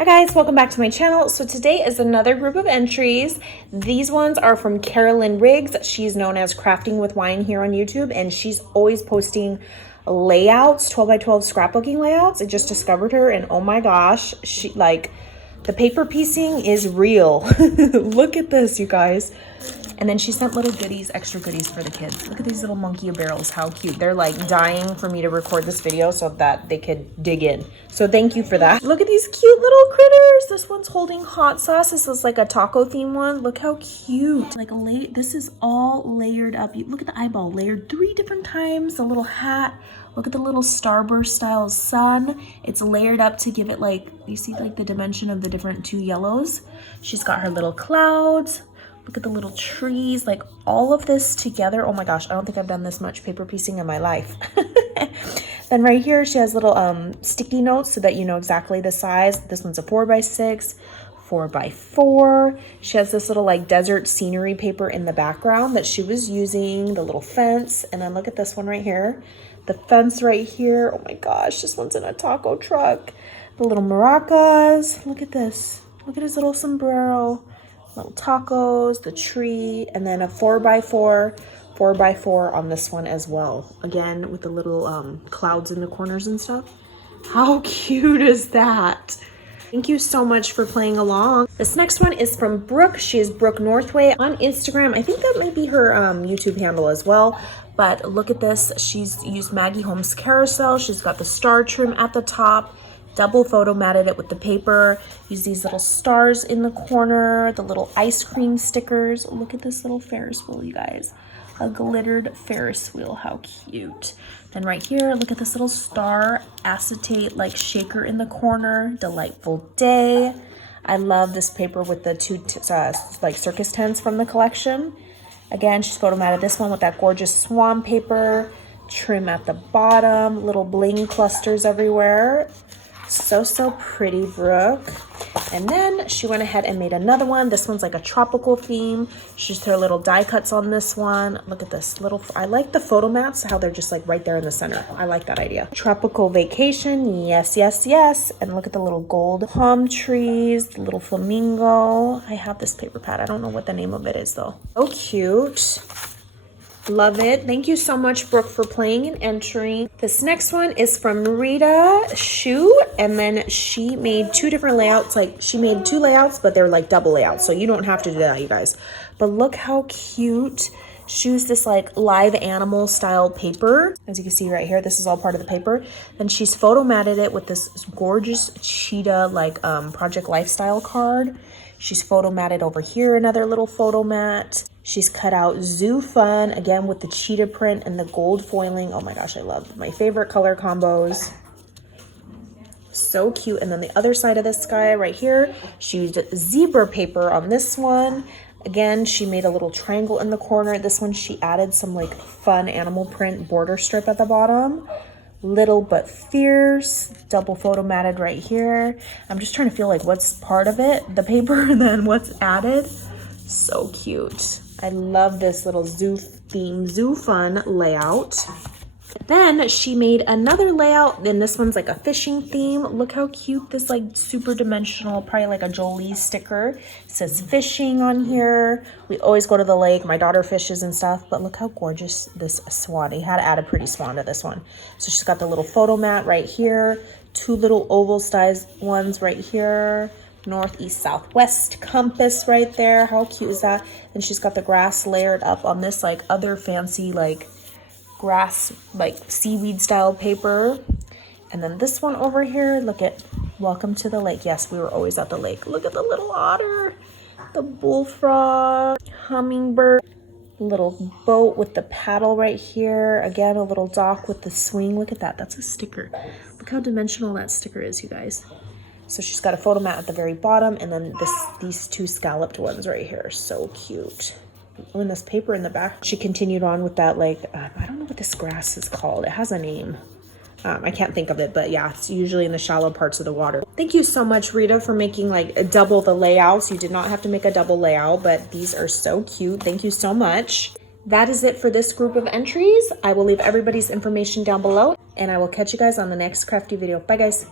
Hi guys, welcome back to my channel. So today is another group of entries. These ones are from Carolyn Riggs. She's known as Crafting with Wine here on YouTube, and she's always posting layouts, 12 by 12 scrapbooking layouts. I just discovered her, and oh my gosh, she like the paper piecing is real. Look at this, you guys. And then she sent little goodies, extra goodies for the kids. Look at these little monkey barrels, how cute. They're like dying for me to record this video so that they could dig in. So thank you for that. Look at these cute little critters. This one's holding hot sauce. This is like a taco theme one. Look how cute. Like this is all layered up. Look at the eyeball, layered 3 different times. The little hat. Look at the little starburst style sun. It's layered up to give it like, you see like the dimension of the different 2 yellows. She's got her little clouds. Look at the little trees, like all of this together. Oh my gosh, I don't think I've done this much paper piecing in my life. Then right here, she has little sticky notes so that you know exactly the size. This one's a 4x6, 4x4. She has this little like desert scenery paper in the background that she was using, the little fence. And then look at this one right here. The fence right here. Oh my gosh, this one's in a taco truck. The little maracas. Look at this. Look at his little sombrero. Little tacos, the tree, and then a 4x4, 4x4 on this one as well. Again, with the little clouds in the corners and stuff. How cute is that? Thank you so much for playing along. This next one is from Brooke. She is Brooke Northway on Instagram. I think that might be her YouTube handle as well. But look at this. She's used Maggie Holmes Carousel. She's got the star trim at the top. Double photo matted it with the paper. Use these little stars in the corner, the little ice cream stickers. Look at this little Ferris wheel, you guys. A glittered Ferris wheel, how cute. Then right here, look at this little star acetate like shaker in the corner. Delightful day. I love this paper with the 2 like circus tents from the collection. Again, she's photo matted this one with that gorgeous swan paper. Trim at the bottom, little bling clusters everywhere. So pretty, Brooke. And then she went ahead and made another one. This one's like a tropical theme. She just threw little die cuts on this one. Look at this little, I like the photo mats, how they're just like right there in the center. I like that idea. Tropical vacation, yes, yes, yes. And look at the little gold palm trees, the little flamingo. I have this paper pad. I don't know what the name of it is though. So cute. Love it. Thank you so much, Brooke, for playing and entering. This next one is from Rita Shew, and then she made 2 different layouts. Like she made 2 layouts, but they're like double layouts, so you don't have to do that, you guys. But look how cute. She used this like live animal style paper. As you can see right here, this is all part of the paper. Then she's photo matted it with this gorgeous cheetah like Project Lifestyle card. She's photo matted over here, another little photo mat. She's cut out Zoo Fun, again with the cheetah print and the gold foiling. Oh my gosh, I love my favorite color combos. So cute. And then the other side of this guy right here, she used zebra paper on this one. Again, she made a little triangle in the corner. This one, she added some like fun animal print border strip at the bottom. Little but fierce, double photo matted right here. I'm just trying to feel like what's part of it, the paper, and then what's added. So cute. I love this little zoo theme, Zoo Fun layout. Then she made another layout, and this one's like a fishing theme. Look how cute this like super dimensional, probably like a Jolie sticker. It says fishing on here. We always go to the lake. My daughter fishes and stuff, but look how gorgeous this swan. He had to add a pretty swan to this one. So she's got the little photo mat right here. 2 little oval sized ones right here. North, east, southwest compass right there. How cute is that? And she's got the grass layered up on this like other fancy like grass like seaweed style paper. And then this one over here, look at welcome to the lake. Yes, we were always at the lake. Look at the little otter, the bullfrog, hummingbird, little boat with the paddle right here. Again, a little dock with the swing. Look at that. That's a sticker. Look how dimensional that sticker is, you guys. So she's got a photo mat at the very bottom, and then these 2 scalloped ones right here. So cute. Oh, and this paper in the back. She continued on with that like I don't know what this grass is called. It has a name. I can't think of it, but yeah, it's usually in the shallow parts of the water. Thank you so much, Rita, for making like double the layouts. You did not have to make a double layout, but these are so cute. Thank you so much. That is it for this group of entries. I will leave everybody's information down below, and I will catch you guys on the next crafty video. Bye, guys.